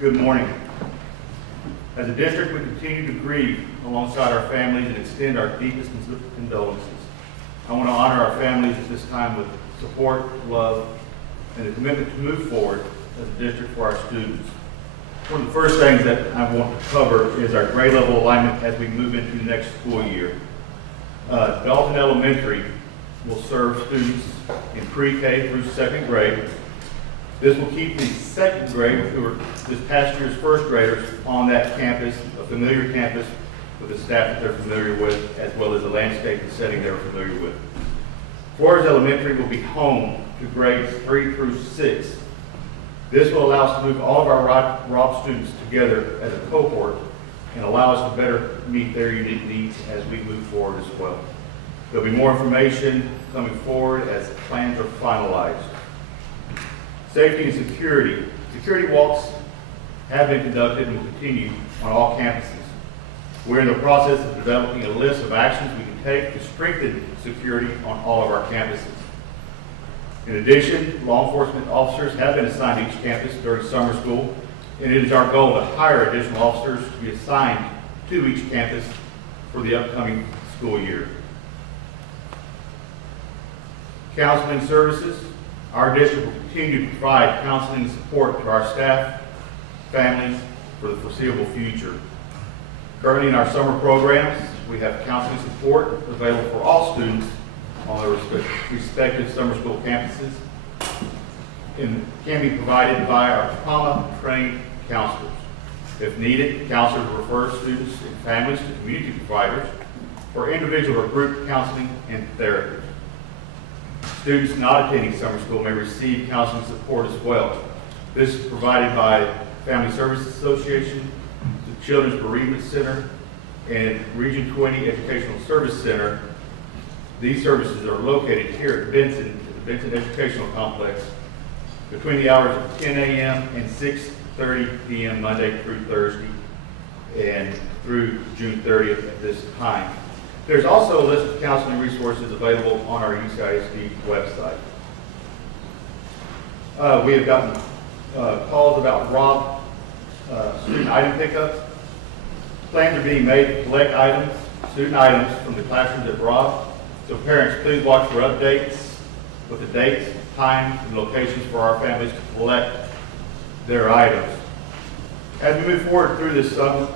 Good morning. As a district, we continue to grieve alongside our families and extend our deepest condolences. I want to honor our families at this time with support, love, and a commitment to move forward as a district for our students. One of the first things that I want to cover is our grade level alignment as we move into the next school year. Dalton Elementary will serve students in pre-K through second grade. This will keep the second grade, who are this past year's first graders, on that campus, a familiar campus with the staff that they're familiar with, as well as the landscape and setting they're familiar with. Flores Elementary will be home to grades 3 through 6. This will allow us to move all of our Robb students together as a cohort and allow us to better meet their unique needs as we move forward as well. There'll be more information coming forward as plans are finalized. Safety and security. Security walks have been conducted and will continue on all campuses. We're in the process of developing a list of actions we can take to strengthen security on all of our campuses. In addition, law enforcement officers have been assigned to each campus during summer school, and it is our goal to hire additional officers to be assigned to each campus for the upcoming school year. Counseling services. Our district will continue to provide counseling and support to our staff, families, for the foreseeable future. Currently in our summer programs, we have counseling support available for all students on their respective summer school campuses and can be provided by our trauma-trained counselors. If needed, counselors will refer students and families to community providers for individual or group counseling and therapy. Students not attending summer school may receive counseling support as well. This is provided by Family Services Association, the Children's Bereavement Center, and Region 20 Educational Service Center. These services are located here at Benson, at the Benson Educational Complex, between the hours of 10 a.m. and 6:30 p.m. Monday through Thursday, and through June 30th at this time. There's also a list of counseling resources available on our UCISD website. We have gotten calls about Robb student item pickups. Plans are being made to collect student items from the classrooms at Robb. So parents, please watch for updates with the dates, times, and locations for our families to collect their items. As we move forward through this summer,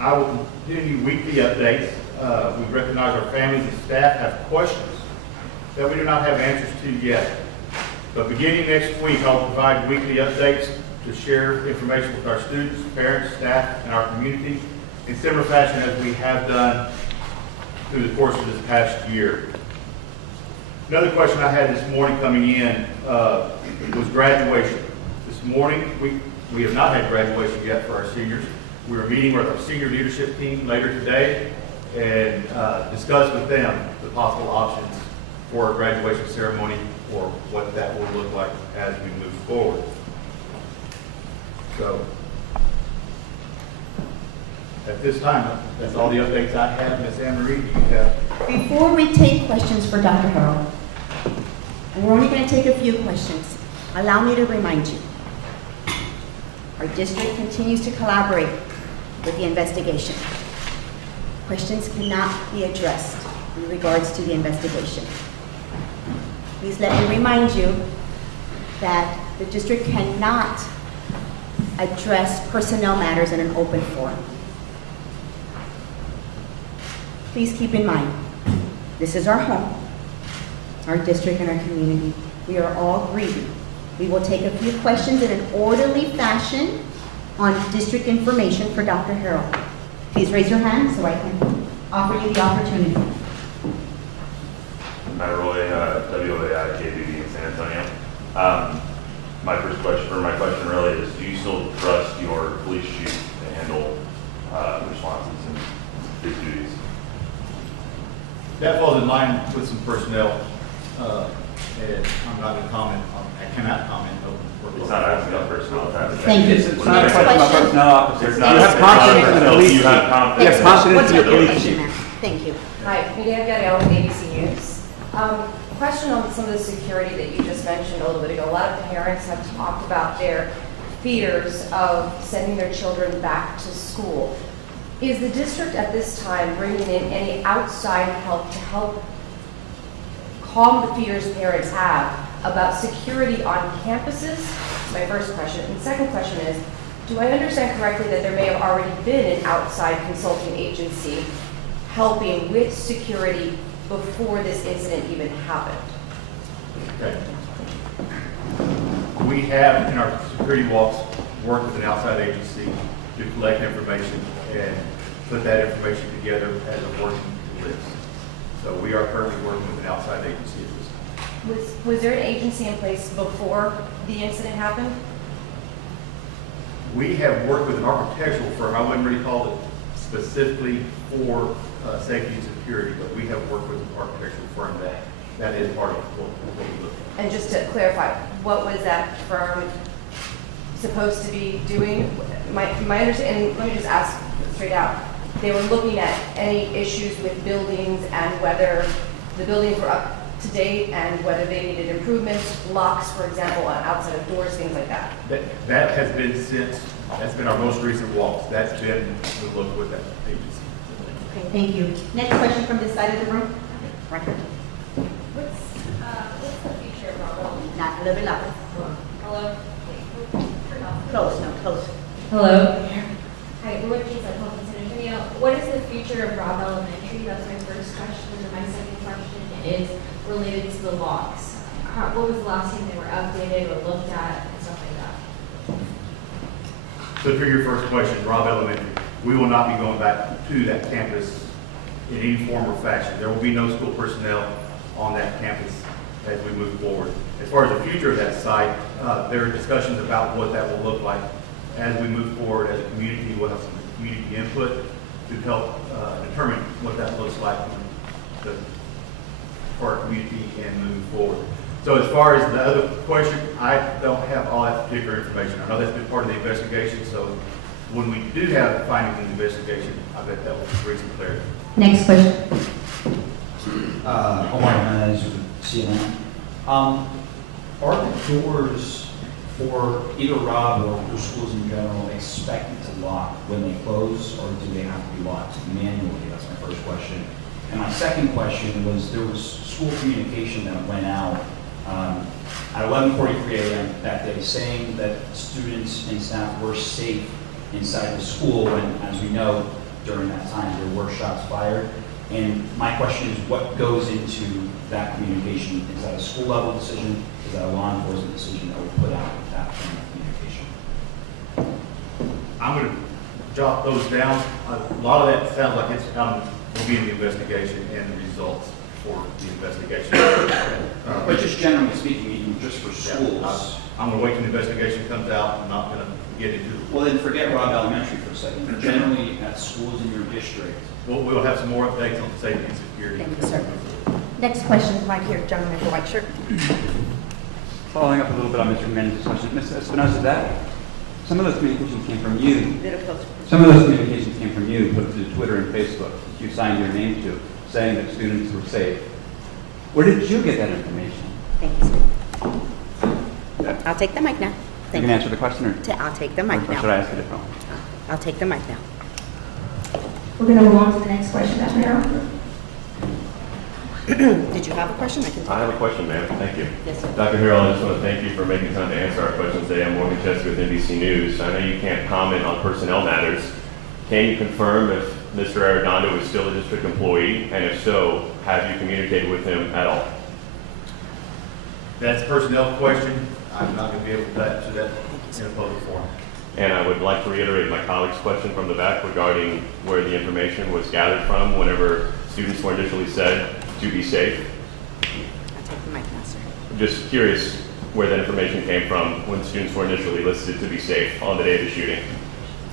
I will continue weekly updates. We recognize our families and staff have questions that we do not have answers to yet. But beginning next week, I'll provide weekly updates to share information with our students, parents, staff, and our community in similar fashion as we have done through the course of this past year. Another question I had this morning coming in was graduation. This morning, we have not had graduation yet for our seniors. We are meeting with our senior leadership team later today and discuss with them the possible options for a graduation ceremony or what that will look like as we move forward. So, at this time, that's all the updates I have. Ms. Anne Marie, do you have? Before we take questions for Dr. Harrell, and we're only going to take a few questions, allow me to remind you, our district continues to collaborate with the investigation. Questions cannot be addressed in regards to the investigation. Please let me remind you that the district cannot address personnel matters in an open forum. Please keep in mind, this is our home, our district, and our community. We are all grieving. We will take a few questions in an orderly fashion on district information for Dr. Harrell. Please raise your hand so I can offer you the opportunity. Matt Roy, WOAI KBB in San Antonio. My question really is, do you still trust your police chief to handle responses and his duties? That falls in line with some personnel, and I'm not going to comment on, I cannot comment on. It's not asking about personnel. Thank you. It's not a question about personnel officers. You not have confidence in the police You chief. have confidence. You have confidence in the police Question, chief. ma'am. Thank you. Hi, Medea Gadel, ABC News. Question on some of the security that you just mentioned a little bit ago. A lot of parents have talked about their fears of sending their children back to school. Is the district at this time bringing in any outside help to help calm the fears parents have about security on campuses? That's my first question. And the second question is, do I understand correctly that there may have already been an outside consulting agency helping with security before this incident even happened? Okay. We have, in our security walks, worked with an outside agency to collect information and put that information together as a working list. So we are currently working with an outside agency at this time. Was there an agency in place before the incident happened? We have worked with an architectural firm, I wouldn't really call it specifically for safety and security, but we have worked with an architectural firm that is part of what we look at. And just to clarify, what was that firm supposed to be doing? My understanding, let me just ask straight out. They were looking at any issues with buildings and whether the buildings were up to date and whether they needed improvements, locks, for example, on outside of doors, things like that. That has been that's been our most recent walks. That's been the look with that agency. Okay, thank you. Next question from this side of the room. Right here. What's the future of Robb Elementary? Not a little bit louder. Hello? Close, no, close. Hello? Hi, we're with Pizza Health Center. What is the future of Robb Elementary? That's my first question. And then my second question is related to the logs. What was the last time they were updated or looked at and stuff like that? So for your first question, Robb Elementary, we will not be going back to that campus in any form or fashion. There will be no school personnel on that campus as we move forward. As far as the future of that site, there are discussions about what that will look like as we move forward as a community. We'll have some community input to help determine what that looks like for our community and move forward. So as far as the other question, I don't have all that particular information. I know that's been part of the investigation, so when we do have findings in the investigation, I bet that will bring some clarity. Next question. Omar Jimenez with CNN. Are the doors for either Robb or schools in general expected to lock when they close, or do they have to be locked manually? That's my first question. And my second question was, there was school communication that went out at 11:43 a.m. that day saying that students and staff were safe inside the school when, as we know, during that time there were shots fired. And my question is, what goes into that communication? Is that a school level decision? Is that a law enforcement decision that we put out with that kind of communication? I'm going to jot those down. A lot of that sounds like it's will be in the investigation and the results for the investigation. But just generally speaking, even just for schools. I'm going to wait till the investigation comes out. I'm not going to get into it. Well, then forget Robb Elementary for a second. Generally, at schools in your district. We'll have some more updates on safety and security. Thank you, sir. Next question, right here, gentleman in the white shirt. Following up a little bit on Mr. Jimenez's question, Ms. Espinosa, that some of those communications came from you. Little closer. Some of those communications came from you, put to Twitter and Facebook, that you signed your name to, saying that students were safe. Where did you get that information? Thank you, sir. I'll take the mic now. You Thank can answer the question, or I'll take the mic or should now. I ask a different one? I'll take the mic now. We're going to move on to the next question, Dr. Harrell. Did you have a question? I can take I have it. a question, ma'am. Thank you. Yes, sir. Dr. Harrell, I just want to thank you for making time to answer our questions today. I'm Morgan Chesky with NBC News. I know you can't comment on personnel matters. Can you confirm if Mr. Arredondo is still a district employee? And if so, have you communicated with him at all? That's a personnel question. I'm not going to be able to answer that in a public forum. And I would like to reiterate my colleague's question from the back regarding where the information was gathered from whenever students were initially said to be safe. I'll take the mic now, sir. I'm just curious where that information came from when students were initially listed to be safe on the day of the shooting.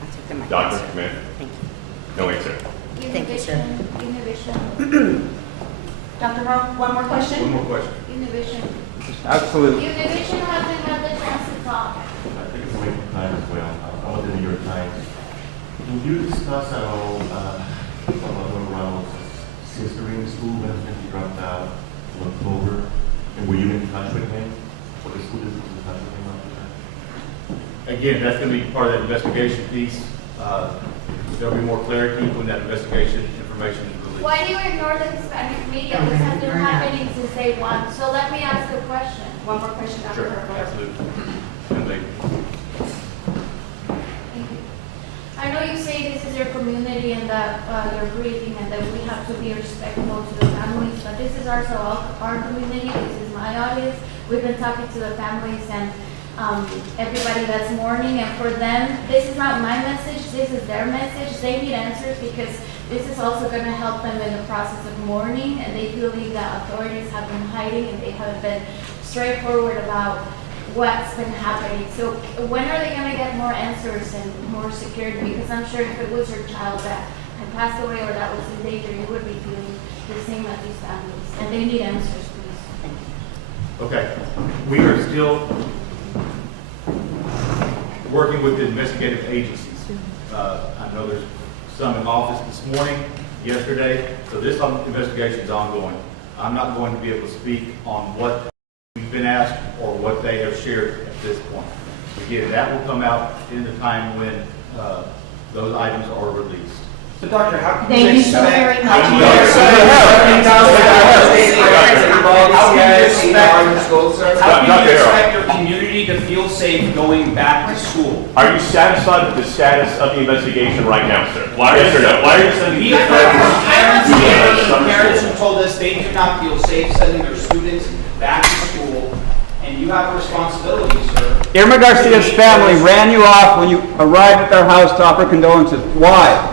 I'll take the mic now, Doctor, sir. ma'am? Thank you. No answer. Thank you, sir. Univision. Dr. Rowe, one more question? One more question. Univision. Absolutely. Univision hasn't had the chance to talk. I think it's way for time as well. I was in the New York Times. Can you discuss at all about Ronald's sister in school that he dropped out in October? And were you in touch with him? Or the school district was in touch with him after that? again, that's going to be part of that investigation piece. There'll be more clarity when that investigation information is released. Why do you ignore the Hispanic media? This has been happening since day one. So let me ask a question. One more question, Dr. Sure, Herb. absolutely. And they- Thank you. I know you say this is your community and that you're grieving and that we have to be respectful to the families, but this is also our community. This is my audience. We've been talking to the families and everybody that's mourning, and for them, this is not my message, this is their message. They need answers because this is also going to help them in the process of mourning, and they believe that authorities have been hiding and they haven't been straightforward about what's been happening. So when are they going to get more answers and more security? Because I'm sure if it was your child that had passed away or that was in danger, you would be feeling the same as these families, and they need answers, please. Okay, we are still working with the investigative agencies. I know there's some in office this morning, yesterday, so this investigation is ongoing. I'm not going to be able to speak on what we've been asked or what they have shared at this point. Again, that will come out in the time when those items are released. So Doctor, how can Thank you so very much. How can you expect your community to feel safe going back to school? Are you satisfied with the status of the investigation right now, sir? Yes or no? Why are you sending We these have heard from summer parents school? who told us they do not feel safe sending their students back to school, and you have a responsibility, sir. Irma Garcia's family ran you off when you arrived at their house to offer condolences. Why?